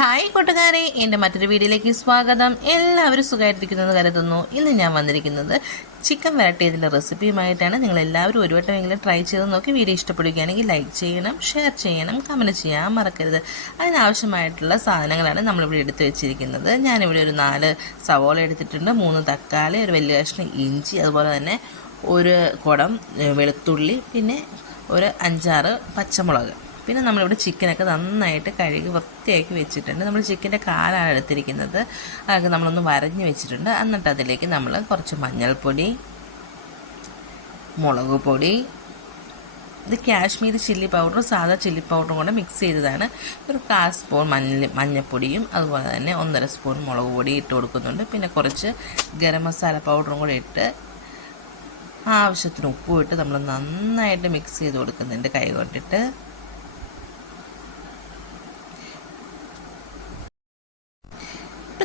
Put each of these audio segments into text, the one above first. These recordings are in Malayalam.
ഹായ് കൂട്ടുകാരെ എന്റെ മറ്റൊരു വീഡിയോയിലേക്ക് സ്വാഗതം. എല്ലാവരും സുഖമായിട്ടിരിക്കുന്നത് കരുതുന്നു. ഇന്ന് ഞാൻ വന്നിരിക്കുന്നത് ചിക്കൻ വരട്ടിയതിന്റെ റെസിപ്പിയുമായിട്ടാണ്. നിങ്ങൾ എല്ലാവരും ഒരു വട്ടമെങ്കിലും ട്രൈ ചെയ്ത് നോക്കി വീഡിയോ ഇഷ്ടപ്പെടുകയാണെങ്കിൽ ലൈക്ക് ചെയ്യണം ഷെയർ ചെയ്യണം കമന്റ് ചെയ്യാൻ മറക്കരുത്. അതിനാവശ്യമായിട്ടുള്ള സാധനങ്ങളാണ് നമ്മളിവിടെ എടുത്തു വെച്ചിരിക്കുന്നത്. ഞാനിവിടെ ഒരു നാല് സവോള എടുത്തിട്ടുണ്ട് മൂന്ന് തക്കാളി ഒരു വലിയ കഷ്ണം ഇഞ്ചി അതുപോലെ തന്നെ ഒരു കുടം വെളുത്തുള്ളി പിന്നെ ഒരു അഞ്ചാറ് പച്ചമുളക്. പിന്നെ നമ്മളിവിടെ ചിക്കനൊക്കെ നന്നായിട്ട് കഴുകി വൃത്തിയാക്കി വെച്ചിട്ടുണ്ട്. നമ്മൾ ചിക്കന്റെ കാലാണ് എടുത്തിരിക്കുന്നത്. അതൊക്കെ നമ്മളൊന്ന് വരഞ്ഞ് വെച്ചിട്ടുണ്ട്. എന്നിട്ട് അതിലേക്ക് നമ്മൾ കുറച്ച് മഞ്ഞൾപ്പൊടി മുളക് പൊടി ഇത് കാശ്മീരി ചില്ലി പൗഡറും സാധാ ചില്ലി പൗഡറും കൂടെ മിക്സ് ചെയ്തതാണ്. ഒരു കാ സ്പൂൺ മഞ്ഞ മഞ്ഞൾപ്പൊടിയും അതുപോലെ തന്നെ ഒന്നര സ്പൂൺ മുളക് പൊടി ഇട്ട് കൊടുക്കുന്നുണ്ട്. പിന്നെ കുറച്ച് ഗരം മസാല പൗഡറും കൂടെ ഇട്ട് ആവശ്യത്തിന് ഉപ്പും ഇട്ട് നമ്മൾ നന്നായിട്ട് മിക്സ് ചെയ്ത് കൊടുക്കുന്നുണ്ട് കൈ കൊണ്ടിട്ട്.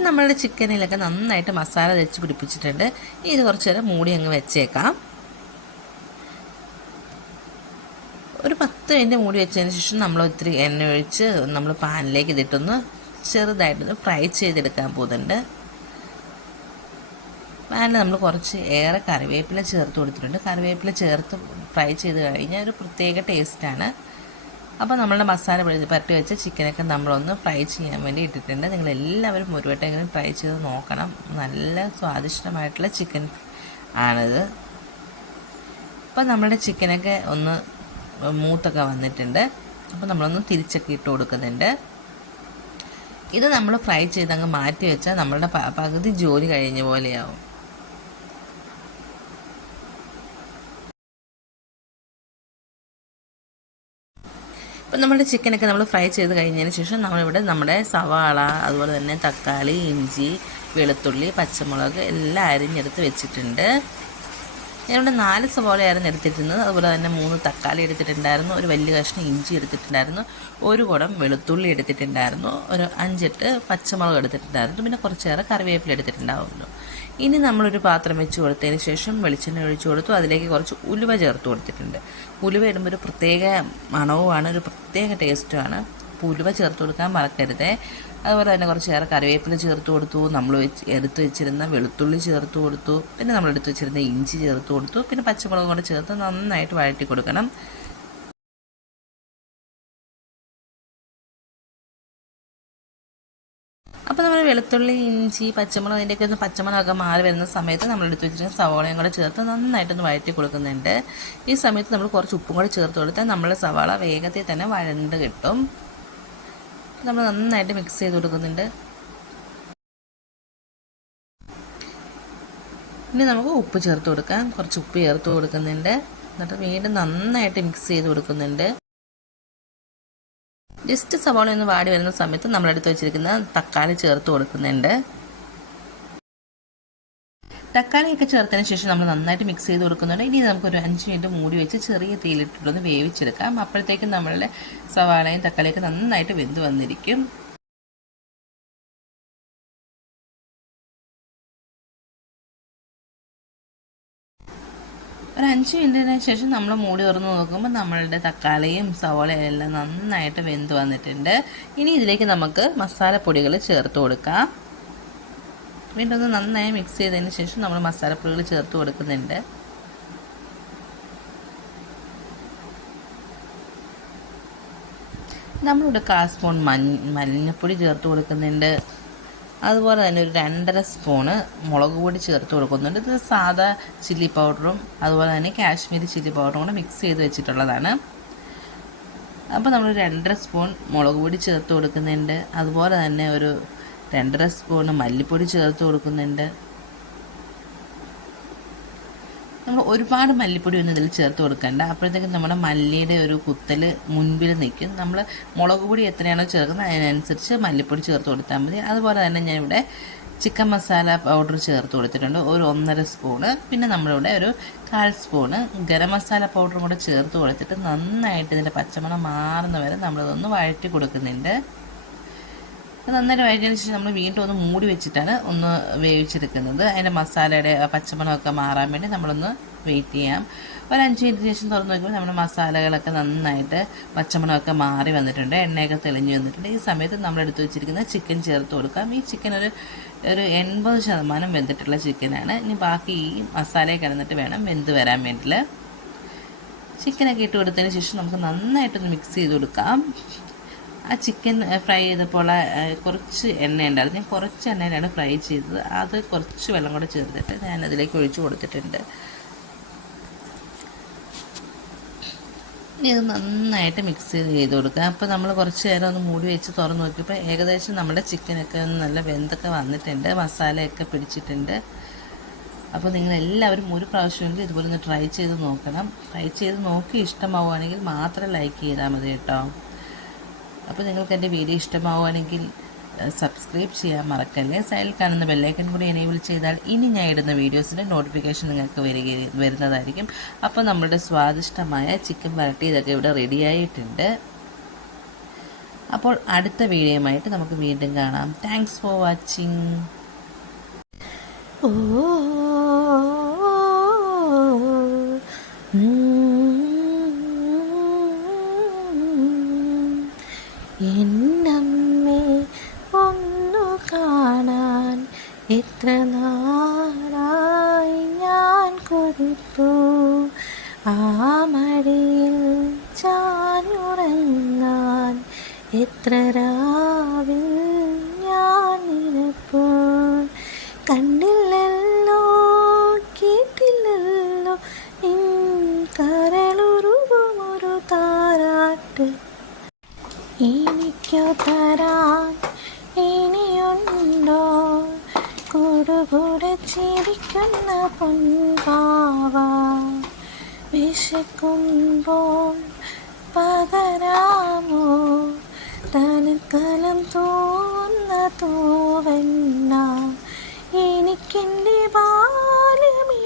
നമ്മളുടെ ചിക്കനിലൊക്കെ നന്നായിട്ട് മസാല തേച്ച് പിടിപ്പിച്ചിട്ടുണ്ട്. ഇത് കുറച്ച് നേരം മൂടി അങ്ങ് വെച്ചേക്കാം. ഒരു പത്ത് മിനിറ്റ് മൂടി വെച്ചതിന് ശേഷം നമ്മൾ ഒത്തിരി എണ്ണ ഒഴിച്ച് നമ്മൾ പാനിലേക്ക് ഇതിട്ടൊന്ന് ചെറുതായിട്ടൊന്ന് ഫ്രൈ ചെയ്തെടുക്കാൻ പോകുന്നുണ്ട്. പാനിൽ നമ്മൾ കുറച്ച് ഏറെ കറിവേപ്പില ചേർത്ത് കൊടുത്തിട്ടുണ്ട്. കറിവേപ്പില ചേർത്ത് ഫ്രൈ ചെയ്ത് കഴിഞ്ഞാൽ ഒരു പ്രത്യേക ടേസ്റ്റാണ് അപ്പോൾ നമ്മളുടെ മസാല പൊടി പരട്ടി വെച്ച ചിക്കനൊക്കെ നമ്മളൊന്ന് ഫ്രൈ ചെയ്യാൻ വേണ്ടി ഇട്ടിട്ടുണ്ട്. നിങ്ങൾ എല്ലാവരും ഒരു വട്ടം ഇങ്ങനെ ട്രൈ ചെയ്ത് നോക്കണം. നല്ല സ്വാദിഷ്ടമായിട്ടുള്ള ചിക്കൻ ആണിത്. അപ്പോൾ നമ്മളുടെ ചിക്കനൊക്കെ ഒന്ന് മൂത്തൊക്കെ വന്നിട്ടുണ്ട്. അപ്പോൾ നമ്മളൊന്ന് തിരിച്ചൊക്കെ ഇട്ട് കൊടുക്കുന്നുണ്ട്. ഇത് നമ്മൾ ഫ്രൈ ചെയ്ത് അങ്ങ് മാറ്റി വെച്ചാൽ നമ്മളുടെ പകുതി ജോലി കഴിഞ്ഞ പോലെയാവും. ഇപ്പം നമ്മുടെ ചിക്കനൊക്കെ നമ്മൾ ഫ്രൈ ചെയ്ത് കഴിഞ്ഞതിന് ശേഷം നമ്മളിവിടെ നമ്മുടെ സവാള അതുപോലെ തന്നെ തക്കാളി ഇഞ്ചി വെളുത്തുള്ളി പച്ചമുളക് എല്ലാം അരിഞ്ഞെടുത്ത് വെച്ചിട്ടുണ്ട്. ഞാനിവിടെ നാല് സവാളയായിരുന്നു എടുത്തിരുന്നത് അതുപോലെ തന്നെ മൂന്ന് തക്കാളി എടുത്തിട്ടുണ്ടായിരുന്നു ഒരു വലിയ കഷ്ണം ഇഞ്ചി എടുത്തിട്ടുണ്ടായിരുന്നു ഒരു കുടം വെളുത്തുള്ളി എടുത്തിട്ടുണ്ടായിരുന്നു ഒരു അഞ്ചെട്ട് പച്ചമുളക് എടുത്തിട്ടുണ്ടായിരുന്നു പിന്നെ കുറച്ചേറെ കറിവേപ്പില എടുത്തിട്ടുണ്ടാവുമല്ലോ. ഇനി നമ്മളൊരു പാത്രം വെച്ച് കൊടുത്തതിന് ശേഷം വെളിച്ചെണ്ണ ഒഴിച്ചു കൊടുത്തു. അതിലേക്ക് കുറച്ച് ഉലുവ ചേർത്ത് കൊടുത്തിട്ടുണ്ട്. ഉലുവ ഇടുമ്പോൾ ഒരു പ്രത്യേക മണവുമാണ് ഒരു പ്രത്യേക ടേസ്റ്റുമാണ് അപ്പോൾ ഉലുവ ചേർത്ത് കൊടുക്കാൻ മറക്കരുത്. അതുപോലെ തന്നെ കുറച്ച് ഏറെ കറിവേപ്പില ചേർത്ത് കൊടുത്തു. നമ്മൾ എടുത്ത് വെച്ചിരുന്ന വെളുത്തുള്ളി ചേർത്ത് കൊടുത്തു. പിന്നെ നമ്മൾ എടുത്ത് വെച്ചിരുന്ന ഇഞ്ചി ചേർത്ത് കൊടുത്തു. പിന്നെ പച്ചമുളക് കൂടെ ചേർത്ത് നന്നായിട്ട് വഴറ്റി കൊടുക്കണം. അപ്പോൾ നമ്മൾ വെളുത്തുള്ളി ഇഞ്ചി പച്ചമുളക് അതിന്റെയൊക്കെ ഒന്ന് പച്ചമുളകൊക്കെ മാറി വരുന്ന സമയത്ത് നമ്മൾ എടുത്ത് വെച്ചിട്ട് സവാളയും കൂടെ ചേർത്ത് നന്നായിട്ടൊന്ന് വഴറ്റി കൊടുക്കുന്നുണ്ട് ഈ സമയത്ത് നമ്മൾ കുറച്ച് ഉപ്പും കൂടെ ചേർത്ത് കൊടുത്താൽ നമ്മൾ സവാള വേഗത്തിൽ തന്നെ വഴണ്ട് കിട്ടും. നമ്മൾ നന്നായിട്ട് മിക്സ് ചെയ്ത് കൊടുക്കുന്നുണ്ട്. ഇനി നമുക്ക് ഉപ്പ് ചേർത്ത് കൊടുക്കാം. കുറച്ച് ഉപ്പ് ചേർത്ത് കൊടുക്കുന്നുണ്ട്. എന്നിട്ട് വീണ്ടും നന്നായിട്ട് മിക്സ് ചെയ്ത് കൊടുക്കുന്നുണ്ട്. ജസ്റ്റ് സവാള ഒന്ന് വാടി വരുന്ന സമയത്ത് നമ്മളെടുത്ത് വെച്ചിരിക്കുന്ന തക്കാളി ചേർത്ത് കൊടുക്കുന്നുണ്ട്. തക്കാളിയൊക്കെ ചേർത്തതിന് ശേഷം നമ്മൾ നന്നായിട്ട് മിക്സ് ചെയ്ത് കൊടുക്കുന്നുണ്ട്. ഇനി നമുക്കൊരു അഞ്ച് മിനിറ്റ് മൂടി വെച്ച് ചെറിയ തീയിലിട്ടിട്ടൊന്ന് വേവിച്ചെടുക്കാം. അപ്പോഴത്തേക്കും നമ്മളുടെ സവാളയും തക്കാളിയൊക്കെ നന്നായിട്ട് വെന്ത് വന്നിരിക്കും. ഒരു അഞ്ച് മിനിറ്റിന് ശേഷം നമ്മൾ മൂടി തുറന്ന് നോക്കുമ്പോൾ നമ്മളുടെ തക്കാളിയും സവോളയും എല്ലാം നന്നായിട്ട് വെന്ത് വന്നിട്ടുണ്ട്. ഇനി ഇതിലേക്ക് നമുക്ക് മസാലപ്പൊടികൾ ചേർത്ത് കൊടുക്കാം. വീണ്ടും ഒന്ന് നന്നായി മിക്സ് ചെയ്തതിന് ശേഷം നമ്മൾ മസാലപ്പൊടികൾ ചേർത്ത് കൊടുക്കുന്നുണ്ട്. നമ്മളിവിടെ കാൽ സ്പൂൺ മഞ്ഞ മഞ്ഞപ്പൊടി ചേർത്ത് കൊടുക്കുന്നുണ്ട്. അതുപോലെ തന്നെ ഒരു രണ്ടര സ്പൂണ് മുളക് പൊടി ചേർത്ത് കൊടുക്കുന്നുണ്ട്. ഇത് സാധാ ചില്ലി പൗഡറും അതുപോലെ തന്നെ കാശ്മീരി ചില്ലി പൗഡറും കൂടെ മിക്സ് ചെയ്ത് വെച്ചിട്ടുള്ളതാണ്. അപ്പോൾ നമ്മൾ രണ്ടര സ്പൂൺ മുളക് പൊടി ചേർത്ത് കൊടുക്കുന്നുണ്ട്. അതുപോലെ തന്നെ ഒരു രണ്ടര സ്പൂണ് മല്ലിപ്പൊടി ചേർത്ത് കൊടുക്കുന്നുണ്ട്. നമ്മൾ ഒരുപാട് മല്ലിപ്പൊടി ഒന്നും ഇതിൽ ചേർത്ത് കൊടുക്കണ്ട. അപ്പോഴത്തേക്കും നമ്മുടെ മല്ലിയുടെ ഒരു കുത്തൽ മുൻപിൽ നിൽക്കും. നമ്മൾ മുളക് പൊടി എത്രയാണോ ചേർക്കുന്നത് അതിനനുസരിച്ച് മല്ലിപ്പൊടി ചേർത്ത് കൊടുത്താൽ മതി. അതുപോലെ തന്നെ ഞാനിവിടെ ചിക്കൻ മസാല പൗഡർ ചേർത്ത് കൊടുത്തിട്ടുണ്ട്. ഒരു ഒന്നര സ്പൂണ് പിന്നെ നമ്മളിവിടെ ഒരു കാൽ സ്പൂണ് ഗരം മസാല പൗഡറും കൂടെ ചേർത്ത് കൊടുത്തിട്ട് നന്നായിട്ട് ഇതിന്റെ പച്ചമണം മാറുന്ന വരെ നമ്മളിതൊന്ന് വഴറ്റി കൊടുക്കുന്നുണ്ട്. നന്നായിട്ട് വഴറ്റിയതിന് ശേഷം നമ്മൾ വീണ്ടും ഒന്ന് മൂടി വെച്ചിട്ടാണ് ഒന്ന് വേവിച്ചെടുക്കുന്നത്. അതിന്റെ മസാലയുടെ പച്ചമുളകൊക്കെ മാറാൻ വേണ്ടി നമ്മളൊന്ന് വെയിറ്റ് ചെയ്യാം. ഒരു അഞ്ച് മിനിറ്റ് ശേഷം തുറന്ന് നോക്കുമ്പോൾ നമ്മുടെ മസാലകളൊക്കെ നന്നായിട്ട് പച്ചമണമൊക്കെ മാറി വന്നിട്ടുണ്ട്. എണ്ണയൊക്കെ തെളിഞ്ഞു വന്നിട്ടുണ്ട്. ഈ സമയത്ത് നമ്മൾ എടുത്തു വെച്ചിരിക്കുന്ന ചിക്കൻ ചേർത്ത് കൊടുക്കാം. ഈ ചിക്കൻ ഒരു ഒരു എൺപത് ശതമാനം വെന്തിട്ടുള്ള ചിക്കനാണ് ഇനി ബാക്കി ഈ മസാലയെ കിടന്നിട്ട് വേണം വെന്ത് വരാൻ വേണ്ടിയിട്ട്. ചിക്കനൊക്കെ ഇട്ട് കൊടുത്തതിന് ശേഷം നമുക്ക് നന്നായിട്ടൊന്ന് മിക്സ് ചെയ്ത് കൊടുക്കാം. ആ ചിക്കൻ ഫ്രൈ ചെയ്തപ്പോൾ കുറച്ച് എണ്ണ ഉണ്ടായിരുന്നു ഞാൻ കുറച്ച് എണ്ണയിലാണ് ഫ്രൈ ചെയ്തത്. അത് കുറച്ച് വെള്ളം കൂടെ ചേർത്തിട്ട് ഞാൻ അതിലേക്ക് ഒഴിച്ച് കൊടുത്തിട്ടുണ്ട്. ഇനി ഇത് നന്നായിട്ട് മിക്സ് ചെയ്ത് കൊടുക്കുക. അപ്പോൾ നമ്മൾ കുറച്ച് നേരം ഒന്ന് മൂടി വെച്ച് തുറന്ന് നോക്കിയപ്പോൾ ഏകദേശം നമ്മുടെ ചിക്കനൊക്കെ നല്ല വെന്തൊക്കെ വന്നിട്ടുണ്ട്. മസാലയൊക്കെ പിടിച്ചിട്ടുണ്ട്. അപ്പോൾ നിങ്ങൾ എല്ലാവരും ഒരു പ്രാവശ്യമെങ്കിലും ഇതുപോലെ ഒന്ന് ട്രൈ ചെയ്ത് നോക്കണം. ട്രൈ ചെയ്ത് നോക്കി ഇഷ്ടമാവുകയാണെങ്കിൽ മാത്രം ലൈക്ക് ചെയ്താൽ മതി കേട്ടോ. അപ്പോൾ നിങ്ങൾക്ക് എന്റെ വീഡിയോ ഇഷ്ടമാവുകയാണെങ്കിൽ സബ്സ്ക്രൈബ് ചെയ്യാൻ മറക്കല്ലേ? സൈഡിൽ കാണുന്ന ബെല്ലൈക്കൻ കൂടി എനേബിൾ ചെയ്താൽ ഇനി ഞാൻ ഇടുന്ന വീഡിയോസിന്റെ നോട്ടിഫിക്കേഷൻ നിങ്ങൾക്ക് വരിക വരുന്നതായിരിക്കും. അപ്പോൾ നമ്മളുടെ സ്വാദിഷ്ടമായ ചിക്കൻ വരട്ടി ഇതൊക്കെ ഇവിടെ റെഡിയായിട്ടുണ്ട് അപ്പോൾ അടുത്ത വീഡിയോയുമായിട്ട് നമുക്ക് വീണ്ടും കാണാം. താങ്ക്സ് ഫോർ വാച്ചിങ് ഓ എന്നമ്മേ ഒന്നു കാണാൻ എത്ര നാളായി ഞാൻ കൊടുത്തു? ആ മടിയിൽ ചാഞ്ഞുറങ്ങാൻ എത്ര രാവിൽ ഞാൻ നിനപ്പോൾ കണ്ടില്ലല്ലോ കേട്ടില്ലല്ലോ നിൻ കരളുരുകുമൊരു താരാട്ട് എനിക്കു തരാൻ ഇനിയുണ്ടോ? കൂടുകൂടെ ചിരിക്കുന്ന പൊൻപാവ വിശക്കുമ്പോൾ പകരാമോ? തനുക്കലം തോന്ന തോവെന്ന എനിക്കെന്റെ